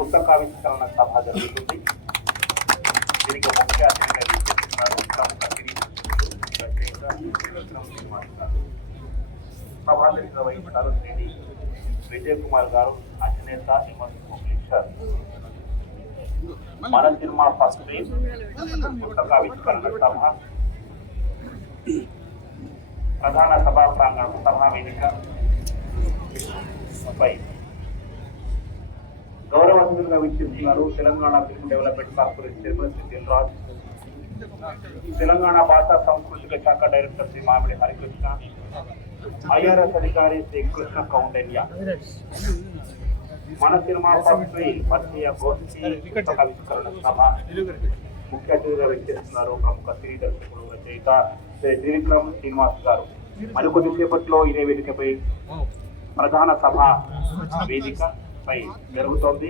పుస్తకావిష్కరణ సభ జరుగుతుంది. దీనికి ముఖ్య అతిథిగా విచ్చేస్తున్నారు ప్రముఖ సభాధ్యక్షులు వహించారు శ్రీ విజయ్ కుమార్ గారు, అధినేత మన సినిమా ఫస్ట్ స్క్రీన్ పుస్తకావిష్కరణ సభ ప్రధాన సభా ప్రాంగణం సభా వేదిక పై గౌరవ అతిథులుగా విచ్చేస్తున్నారు Telangana film development corporation chairman Shri Dilraj, Telangana భాషా సాంస్కృతిక శాఖ డైరెక్టర్ శ్రీ మామిడి హరికృష్ణ, ఐఆర్ఎస్ అధికారి శ్రీ కృష్ణ కౌండన్య, మన సినిమా పరిచయ గోష్ఠి పుస్తకావిష్కరణ సభ ముఖ్య అతిథిగా విచ్చేస్తున్నారు ప్రముఖ సినీ దర్శకుడు రచయిత శ్రీ త్రివిక్రమ్ శ్రీనివాస్ గారు. మరికొద్ది సేపట్లో ఇదే వేదికపై ప్రధాన సభ వేదిక పై జరుగుతోంది.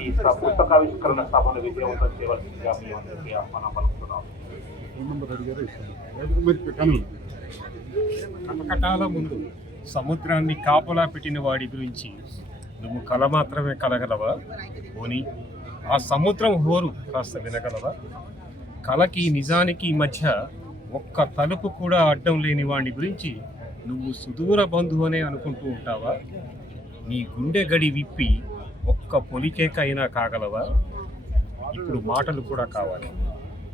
ఈ పుస్తకావిష్కరణ సభను విజయవంతం చేయవలసిందిగా మీ అందరికీ ఆహ్వానం పలుకుతున్నాం. కటకటాల ముందు సముద్రాన్ని కాపలా పెట్టిన వాడి గురించి నువ్వు కల మాత్రమే కలగలవా? పోనీ ఆ సముద్రం హోరు కాస్త వినగలవా? కలకి నిజానికి మధ్య ఒక్క తలుపు కూడా అడ్డం లేని వాడి గురించి నువ్వు సుదూర బంధువు అనే అనుకుంటూ ఉంటావా? నీ గుండె గడి విప్పి ఒక్క పొలికేక అయినా కాగలవా? ఇప్పుడు మాటలు కూడా కావాలి.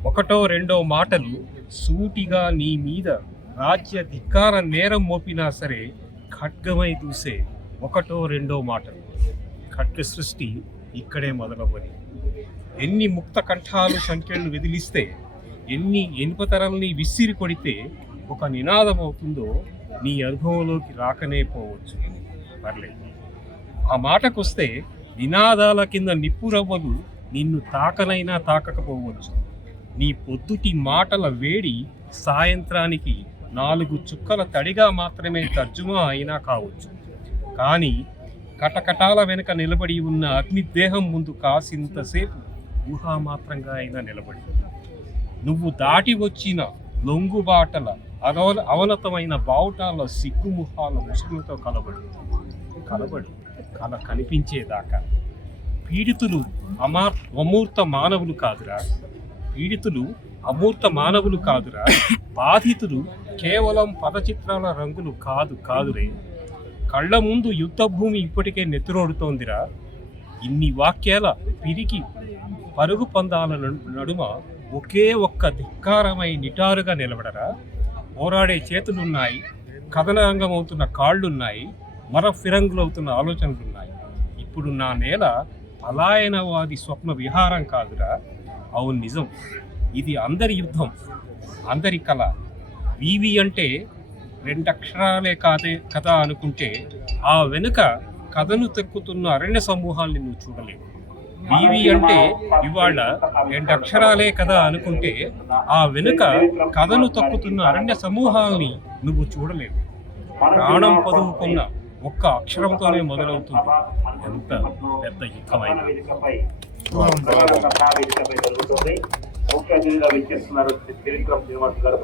ఒకటో రెండో మాటలు సూటిగా నీ మీద రాజ్య ధిక్కార నేరం మోపినా సరే ఖడ్గమై దూసే ఒకటో రెండో మాటలు. ఖడ్గ సృష్టి ఇక్కడే మొదలవ్వని. ఎన్ని ముక్త కంఠాలు సంఖ్యలను వెదిలిస్తే, ఎన్ని ఇనుపతరల్ని విసిరి కొడితే ఒక నినాదం అవుతుందో నీ అనుభవంలోకి రాకనే పోవచ్చు. పర్లేదు, ఆ మాటకొస్తే నినాదాల కింద నిప్పురవ్వలు నిన్ను తాకనైనా తాకకపోవచ్చు. నీ పొద్దుటి మాటల వేడి సాయంత్రానికి 4 చుక్కల తడిగా మాత్రమే తర్జుమా అయినా కావచ్చు. కానీ కటకటాల వెనుక నిలబడి ఉన్న అగ్నిదేహం ముందు కాసింతసేపు ఊహామాత్రంగా అయినా నిలబడి నువ్వు దాటి వచ్చిన లొంగుబాటల అవనతమైన బావుటాల సిగ్గుముఖాల ముసుగులతో కలబడు కల కనిపించేదాకా. పీడితులు అమూర్త మానవులు కాదురా. బాధితులు కేవలం పదచిత్రాల రంగులు కాదురే. కళ్ళ ముందు యుద్ధభూమి ఇప్పటికే నెత్తురోడుతోందిరా. ఇన్ని వాక్యాల పిరికి పరుగు పందాల నడుమ ఒకే ఒక్క ధిక్కారమై నిటారుగా నిలబడరా. పోరాడే చేతులున్నాయి, కథనాంగమవుతున్న కాళ్ళున్నాయి, ఫిరంగులవుతున్న ఆలోచనలున్నాయి. ఇప్పుడు నా నేల పలాయనవాది స్వప్న విహారం కాదురా. అవును, నిజం. ఇది అందరి యుద్ధం, అందరి కళ. వీవి అంటే 2 అక్షరాలే కథ అనుకుంటే ఆ వెనుక కథను తెక్కుతున్న అరణ్య సమూహాల్ని నువ్వు చూడలేవు. వీవి అంటే ఇవాళ 2 అక్షరాలే కదా అనుకుంటే ఆ వెనుక కథను తొక్కుతున్న అరణ్య సమూహాల్ని నువ్వు చూడలేవు. ప్రాణం పొదువుకున్న ఒక్క అక్షరంతోనే మొదలవుతుంది ఎంత పెద్ద యుద్ధమైనా. ముఖ్య అతిథిగా విచ్చేస్తున్నారు శ్రీ త్రివిక్రమ్ శ్రీనివాస్ గారు.